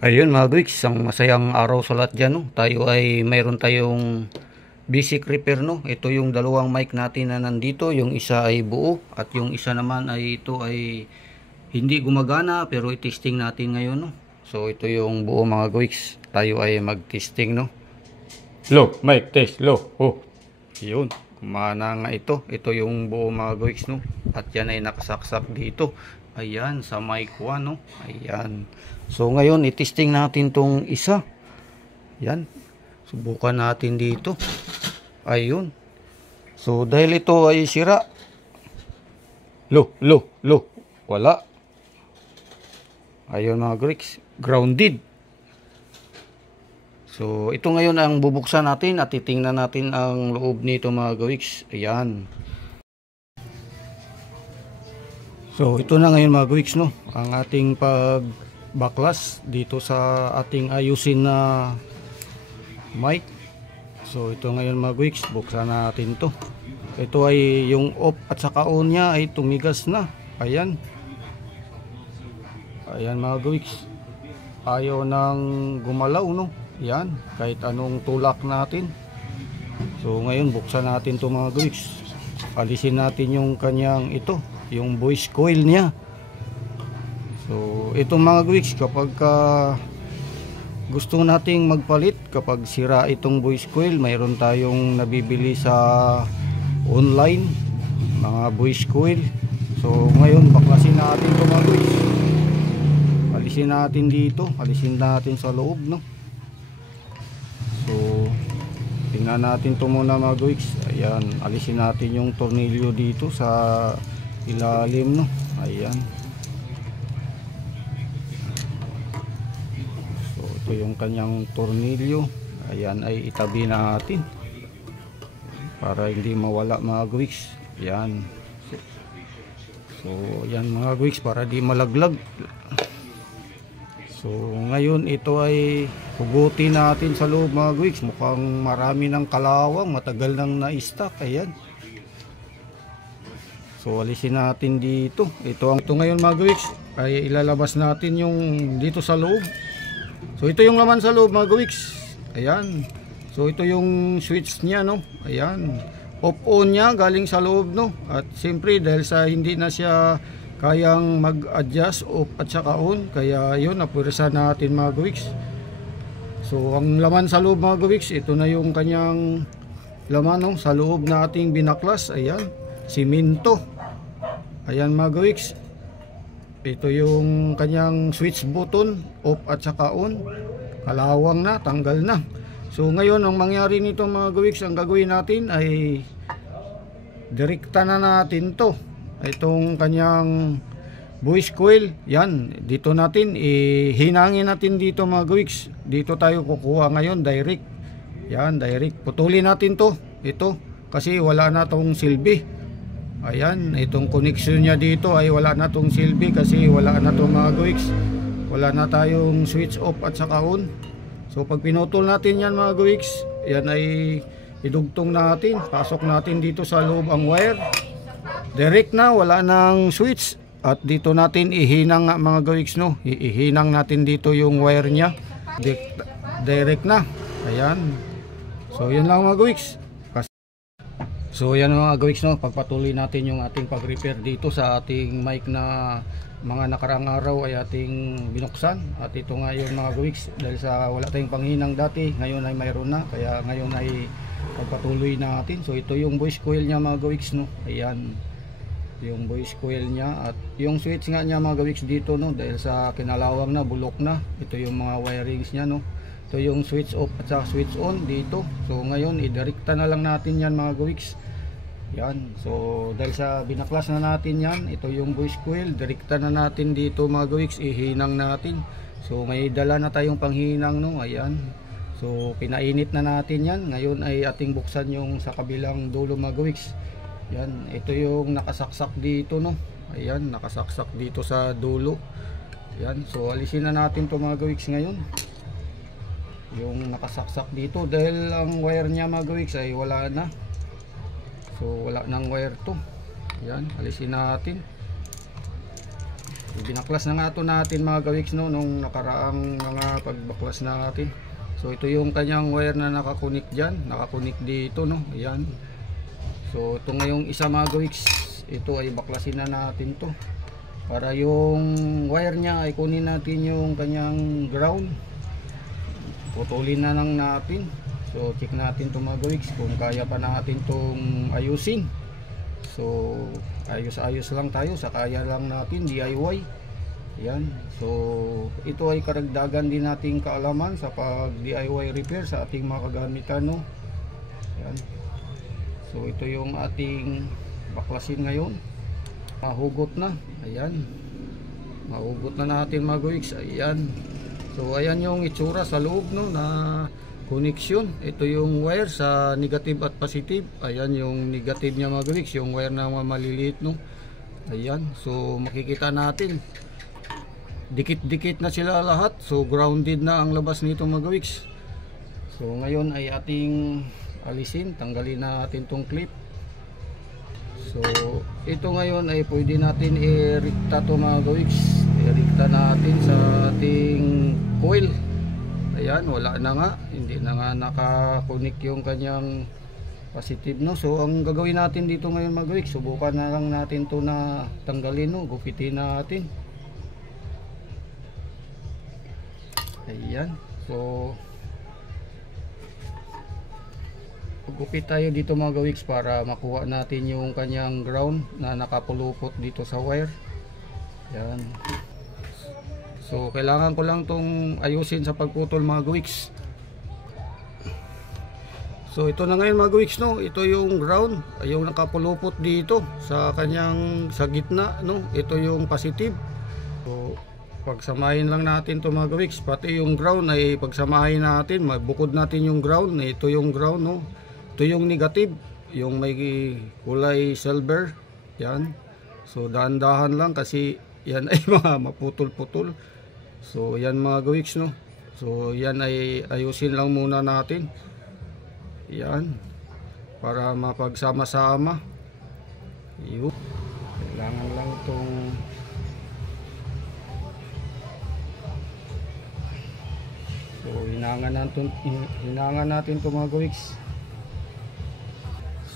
Ayun mga guys, isang masayang araw sa lahat dyan, no? Tayo ay mayroon tayong basic repair, no? Ito yung dalawang mic natin na nandito. Yung isa ay buo at yung isa naman ay ito ay hindi gumagana, pero i-testing natin ngayon, no? So ito yung buo mga guys. Tayo ay mag-testing, no? Low, mic test, low. Oh. Yun, kumana nga ito. Ito yung buo mga guys, no? At yan ay nakasaksak dito. Ayan, sa mic 1, no? Ayan. So ngayon, i-testing natin tong isa. Yan. Subukan natin dito. Ayun. So dahil ito ay sira. Low. Wala. Ayun mga guys, grounded. So ito ngayon ang bubuksan natin at titingnan natin ang loob nito mga guys. Ayan. So ito na ngayon mga guys, no? Ang ating baklas dito sa ating ayusin na mic. So ito ngayon mga guys, buksan natin to. Ito ay yung off at saka on nya ay tumigas na. Ayan. Ayan mga guys, ayaw nang gumalaw, no? Ayan, kahit anong tulak natin. So ngayon buksan natin to mga guys. Alisin natin yung kanyang yung voice coil nya. So itong mga guys, kapag gusto nating magpalit, kapag sira itong voice coil, mayroon tayong nabibili sa online mga voice coil. So ngayon baklasin natin ito mga guys. Alisin natin dito, alisin natin sa loob, no? So tingnan natin ito muna mga guys. Ayan, alisin natin yung tornilyo dito sa ilalim, no? Ayan. Ito yung kanyang tornilyo. Ayan, ay itabi natin para hindi mawala mga guys. Ayan. So ayan mga guys, para di malaglag. So ngayon ito ay hugutin natin sa loob mga guys. Mukhang marami ng kalawang, matagal nang na-stock. Ayan. So alisin natin dito. Ito ngayon mga guys, ay ilalabas natin yung dito sa loob. So ito yung laman sa loob mga guys. Ayan. So ito yung switch niya, no? Ayan. Off on niya galing sa loob, no? At siyempre dahil sa hindi na siya kayang mag-adjust off at saka on, kaya yun, napurisa natin mga guys. So ang laman sa loob mga guys, ito na yung kanyang laman, no? Sa loob na ating binaklas. Ayan. Simento. Ayan mga guys. Ito yung kanyang switch button, off at saka on. Kalawang na, tanggal na. So ngayon ang mangyari nito mga guys, ang gagawin natin ay direkta na natin to. Itong kanyang voice coil, yan, dito natin hinangin natin dito mga guys. Dito tayo kukuha ngayon direct. Yan, direct. Putulin natin to. Ito kasi wala na tong silbi. Ayan, itong connection niya dito ay wala na tong silbi kasi wala na tong mga guys. Wala na tayong switch off at saka on. So pag pinutol natin yan mga guys, yan ay idugtong natin. Pasok natin dito sa loob ang wire. Direct na, wala nang switch. At dito natin ihinang mga guys, no? Ihinang natin dito yung wire niya. Direct na. Ayan. So yun lang mga guys. So yan mga guys, no, pagpatuloy natin yung ating pag-repair dito sa ating mic na mga nakaraang araw ay ating binuksan. At ito ngayon mga guys, dahil sa wala tayong panghinang dati, ngayon ay mayroon na, kaya ngayon ay pagpatuloy natin. So ito yung voice coil nya mga guys, no. Ayan, yung voice coil nya at yung switch nga nya mga guys dito, no, dahil sa kinalawang na, bulok na. Ito yung mga wirings nya, no. Ito yung switch off at saka switch on dito. So ngayon idirekta na lang natin yan mga guys. Yan. So dahil sa binaklas na natin yan, ito yung voice coil, direkta na natin dito mga guys, ihinang natin. So may dala na tayong panghinang, no. Ayan. So pinainit na natin yan. Ngayon ay ating buksan yung sa kabilang dulo mga guys. Yan. Ito yung nakasaksak dito, no. Ayan, nakasaksak dito sa dulo. Yan. So alisin na natin to mga guys ngayon. Yung nakasaksak dito dahil ang wire niya mga guys ay wala na. So wala nang wire to. Yan, alisin natin. binaklas na nga to natin mga gawiks, no, nung nakaraang mga pagbaklas natin. So ito yung kanyang wire na nakakunik dyan, nakakunik dito, no, ayan. So ito ngayong isa mga gawiks, ito ay baklasin na natin to para yung wire nya ay kunin natin yung kanyang ground, putulin na lang natin. So check natin to mga gawiks kung kaya pa natin tong ayusin. So ayos-ayos lang tayo sa kaya lang natin, DIY. Yan. So ito ay karagdagan din nating kaalaman sa pag DIY repair sa ating mga kagamitan, no. Yan. So ito yung ating baklasin ngayon. Mahugot na. Ayan. Mahugot na natin mga gawiks. Ayan. So ayan yung itsura sa loob, no, na connection. Ito yung wire sa negative at positive. Ayan yung negative niya mga gawiks, yung wire na maliliit, no. Ayan. So makikita natin dikit-dikit na sila lahat. So grounded na ang labas nito mga gawiks. So ngayon ay ating alisin, tanggalin natin tong clip. So ito ngayon ay pwede natin i-rikta to mga gawiks. I-rikta natin sa ating coil. Ayan, wala na nga, hindi na nga nakakunik yung kanyang positive, no. So ang gagawin natin dito ngayon mga gawiks, subukan na lang natin to na tanggalin, no, gupitin natin. Ayan. So gupit tayo dito mga gawiks para makuha natin yung kanyang ground na nakapulupot dito sa wire. Yan. So kailangan ko lang tong ayusin sa pagputol mga gawiks. So ito na ngayon mga gawiks, no. Ito yung ground, yung nakapulupot dito sa kanyang sa gitna, no. Ito yung positive. So pagsamahin lang natin to mga gawiks, pati yung ground ay pagsamahin natin, mabukod natin yung ground. Ito yung ground, no. Ito yung negative, yung may kulay silver. Yan. So dahan-dahan lang kasi yan ay mga maputol-putol. So yan mga gawiks, no. So yan ay ayusin lang muna natin. Yan. Para mapagsama-sama. Kailangan lang itong so hinangan natin itong mga gawiks.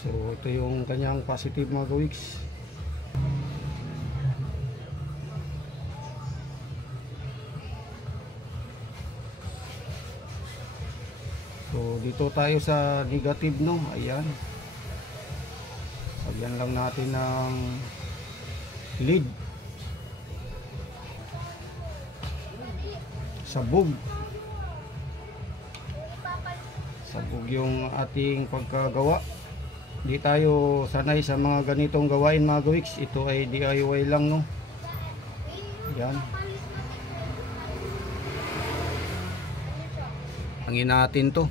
So ito yung kanyang positive mga gawiks. So dito tayo sa negative, no. Ayan. Lagyan lang natin ng lead. Sabog. Sabog yung ating pagkagawa. Di tayo sanay sa mga ganitong gawain mga gawiks. Ito ay DIY lang, no. Ayan. Hangin natin to.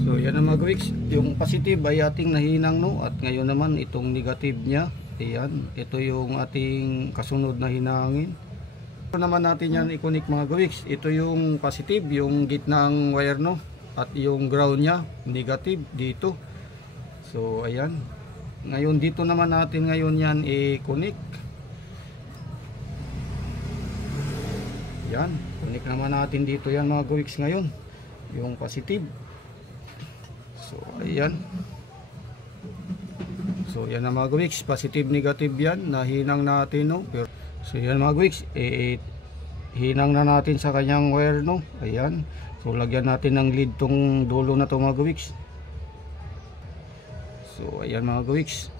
So yan ang mga gawiks, yung positive ay ating nahinang, no, at ngayon naman itong negative nya. Ayan, ito yung ating kasunod na hinangin. Ito naman natin yan i-connect mga gawiks. Ito yung positive, yung gitnang wire, no, at yung ground nya negative dito. So ayan, ngayon dito naman natin ngayon yan i-connect. Yan, connect naman natin dito yan mga gawiks ngayon, yung positive. So ayan. So yan ang mga gawiks, positive negative yan, nahinang natin, no. So yan mga gawiks, hinang na natin sa kanyang wire, no. Ayan. So lagyan natin ng lead tong dulo na to mga gawiks. So ayan mga gawiks,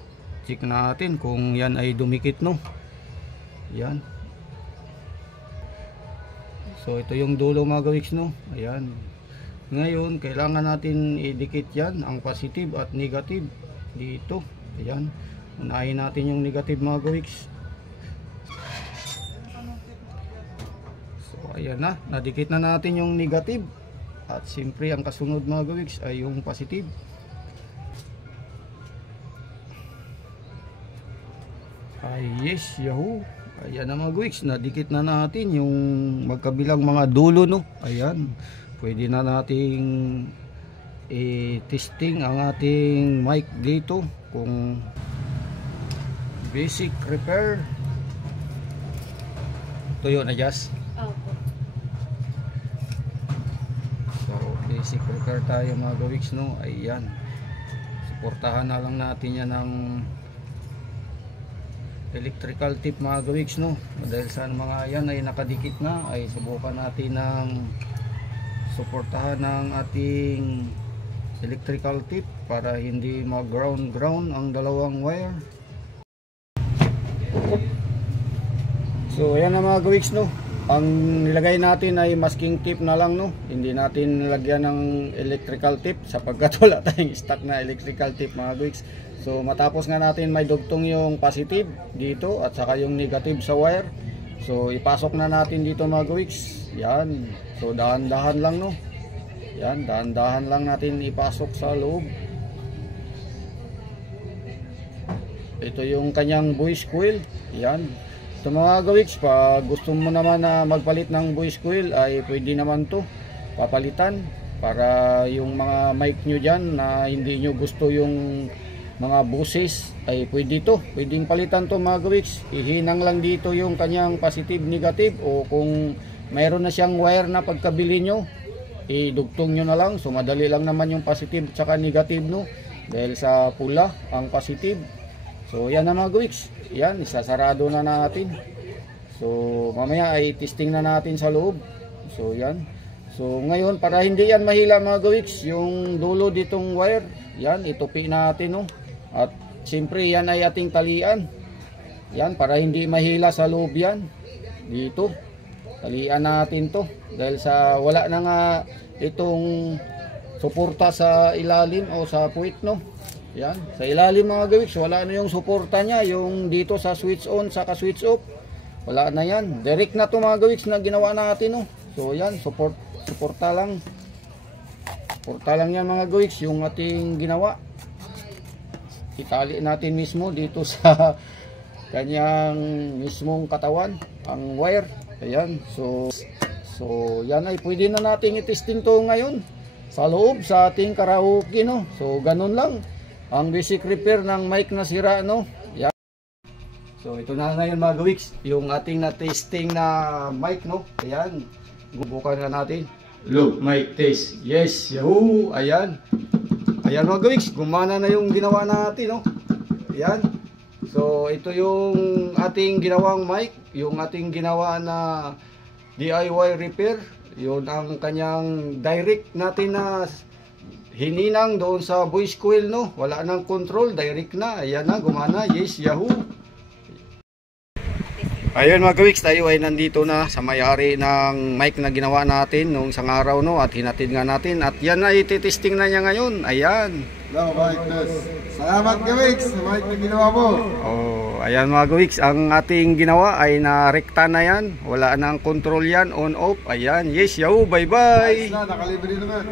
check natin kung yan ay dumikit, no. Ayan. So ito yung dulo mga gawiks, no. Ayan. Ngayon kailangan natin idikit yan, ang positive at negative dito. Ayan. Unahin natin yung negative mga gawiks. So ayan na, nadikit na natin yung negative. At siyempre ang kasunod mga gawiks ay yung positive. Ay yes, yahoo. Ayan na mga gawiks, nadikit na natin yung magkabilang mga dulo, no. Ayan. Pwede na nating i-testing ang ating mic dito kung basic repair. tuyo na Jazz. Opo. So basic repair tayo mga gawiks, no. Ayan, suportahan na lang natin yan ng electrical tip mga gawiks, no. Dahil sa mga yan ay nakadikit na, ay subukan natin ng suportahan ng ating electrical tip para hindi mag-ground ang dalawang wire. So ayan na mga gawiks, no. Ang nilagay natin ay masking tip na lang, no. Hindi natin nilagyan ng electrical tip sapagkat wala tayong stock na electrical tip mga gawiks. So matapos nga natin may dugtong yung positive dito at saka yung negative sa wire. So ipasok na natin dito mga gawiks. Yan. So dahan-dahan lang, no. Yan, dahan-dahan lang natin ipasok sa loob. Ito yung kanyang buoys coil. Yan. Ito mga gawiks, pag gusto mo naman na magpalit ng buoys coil ay pwede naman to papalitan para yung mga mic nyo dyan na hindi nyo gusto yung mga buses ay pwede to, pwedeng palitan to mga gawiks. Ihinang lang dito yung kanyang positive negative, o kung mayroon na siyang wire na pagkabili nyo, idugtong nyo na lang. So madali lang naman yung positive at saka negative, no, dahil sa pula ang positive. So yan na mga gawiks, yan, isasarado na natin. So mamaya ay testing na natin sa loob. So yan. So ngayon, para hindi yan mahila mga gawiks, yung dulo ditong wire, yan, itupi natin, no. At siyempre yan ay ating talian. Yan, para hindi mahila sa loob yan. Dito, talian natin to. Dahil sa wala na nga itong suporta sa ilalim o sa puwit, no. Yan, sa ilalim mga gawiks, wala na yung suporta niya. Yung dito sa switch on, saka switch off, wala na yan. Direct na to mga gawiks na ginawa natin, no. So yan, suporta lang. Suporta lang yan mga gawiks, yung ating ginawa. Itali natin mismo dito sa kanyang mismong katawan ang wire. Ayan, so yan ay pwede na nating i-testing to ngayon sa loob sa ating karaoke, no. So ganun lang ang basic repair ng mic na sira, no. Yan. So ito na ngayon mga gawiks, yung ating na-testing na mic, no. Ayan, bubukan na natin. Look, mic test. Yes, yahoo. Ayan. Ayan mga gawiks, gumana na yung ginawa natin, no. Ayan. So ito yung ating ginawang mic, yung ating ginawa na DIY repair. Yun ang kanyang direct natin na hininang doon sa buoys coil, no. Wala nang control, direct na. Ayan na, gumana. Yes, yahoo. Ayun mga gawiks, tayo ay nandito na sa may-ari ng mic na ginawa natin nung isang araw, no, at hinatid nga natin, at yan na ititesting na niya ngayon. Ayan. Hello, mic test. Salamat gawiks sa mic na ginawa mo. Oh, ayan mga gawiks, ang ating ginawa ay na-rekta na yan. Wala nang control yan, on off. Ayan, yes, yahoo, bye bye. Nice na, nakalibre naman.